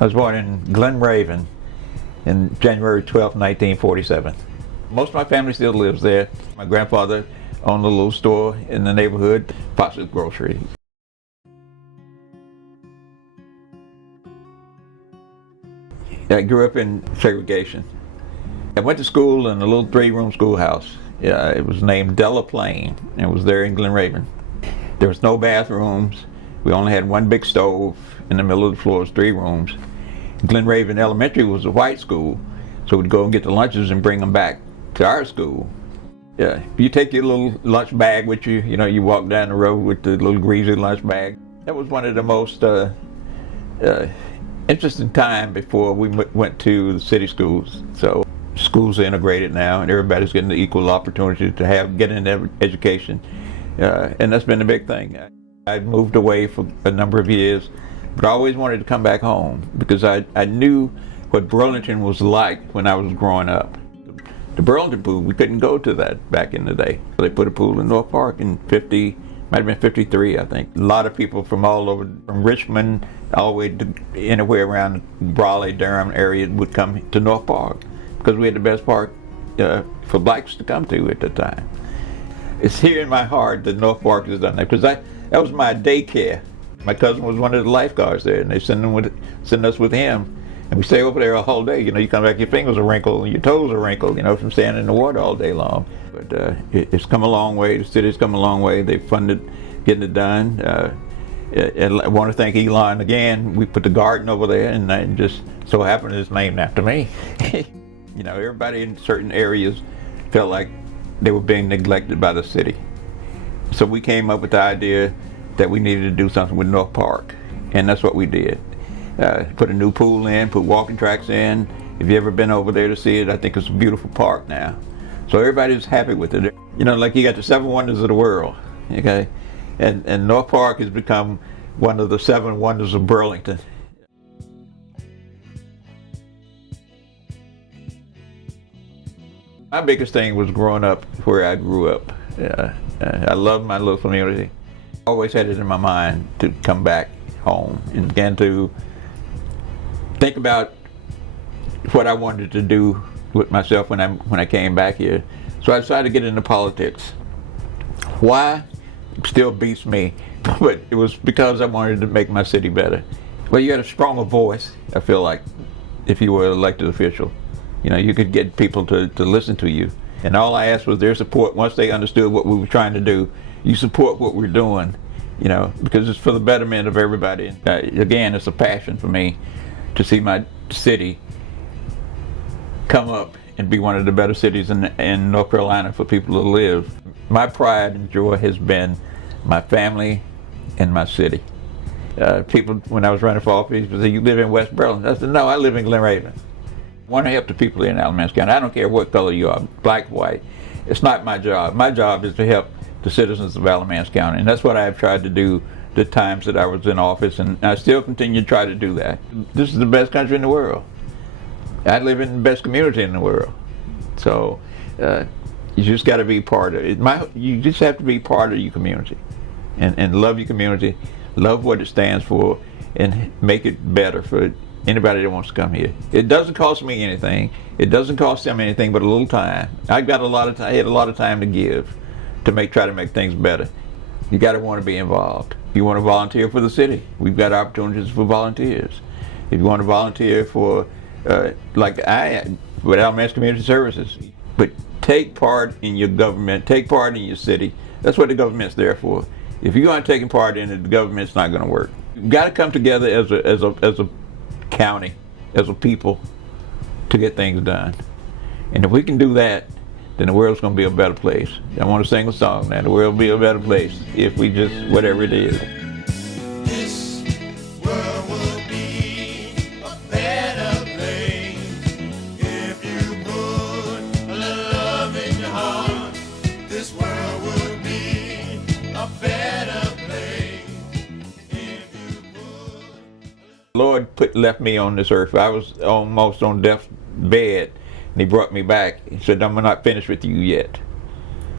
I was born in Glen Raven in January 12, 1947. Most of my family still lives there. My grandfather owned a little store in the neighborhood, Faucette grocery. I grew up in segregation. I went to school in a little 3-room schoolhouse. It was named Della Plain, and it was there in Glen Raven. There was no bathrooms. We only had one big stove in the middle of the floor. It was 3 rooms. Glen Raven Elementary was a white school, so we'd go and get the lunches and bring them back to our school. Yeah, you take your little lunch bag with you. You know, you walk down the road with the little greasy lunch bag. That was one of the most interesting time before we went to the city schools. So schools are integrated now, and everybody's getting the equal opportunity to get an education, and that's been a big thing. I moved away for a number of years, but I always wanted to come back home because I knew what Burlington was like when I was growing up. The Burlington pool, we couldn't go to that back in the day. They put a pool in North Park in might have been 53, I think. A lot of people from all over, from Richmond all the way to anywhere around Raleigh, Durham area would come to North Park because we had the best park for blacks to come to at the time. It's here in my heart that North Park is done that because that was my daycare. My cousin was one of the lifeguards there, and they send us with him, and we stay over there a whole day. You know, you come back, your fingers are wrinkled, and your toes are wrinkled, you know, from standing in the water all day long. But it's come a long way. The city's come a long way. They funded getting it done. And I want to thank Elon again. We put the garden over there, and it just so happened it's named after me. You know, everybody in certain areas felt like they were being neglected by the city. So we came up with the idea that we needed to do something with North Park, and that's what we did. Put a new pool in, put walking tracks in. If you've ever been over there to see it, I think it's a beautiful park now. So everybody's happy with it. You know, like you got the 7 wonders of the world, okay? And North Park has become one of the 7 wonders of Burlington. My biggest thing was growing up where I grew up. I loved my little community. I always had it in my mind to come back home and began to think about what I wanted to do with myself when I came back here. So I decided to get into politics. Why? It still beats me, but it was because I wanted to make my city better. Well, you had a stronger voice, I feel like, if you were an elected official. You know, you could get people to listen to you. And all I asked was their support. Once they understood what we were trying to do, you support what we're doing, you know, because it's for the betterment of everybody. Again, it's a passion for me to see my city come up and be one of the better cities in North Carolina for people to live. My pride and joy has been my family and my city. People, when I was running for office, would say, "You live in West Burlington?" I said, "No, I live in Glen Raven." I want to help the people in Alamance County. I don't care what color you are, black, white. It's not my job. My job is to help the citizens of Alamance County, and that's what I've tried to do the times that I was in office, and I still continue to try to do that. This is the best country in the world. I live in the best community in the world. So you just got to be part of it. You just have to be part of your community and love your community, love what it stands for, and make it better for anybody that wants to come here. It doesn't cost me anything. It doesn't cost them anything but a little time. I had a lot of time to give to try to make things better. You got to want to be involved. If you want to volunteer for the city, we've got opportunities for volunteers. If you want to volunteer for, like I am, with Alamance Community Services, but take part in your government, take part in your city. That's what the government's there for. If you aren't taking part in it, the government's not going to work. You've got to come together as a county, as a people, to get things done. And if we can do that, then the world's going to be a better place. I want to sing a song now. The world will be a better place if we just, whatever it is. This world would be a better place if you put a little love in your heart. This world would be a better place if you put. The Lord left me on this earth. I was almost on death's bed, and He brought me back. He said, "I'm not finished with you yet."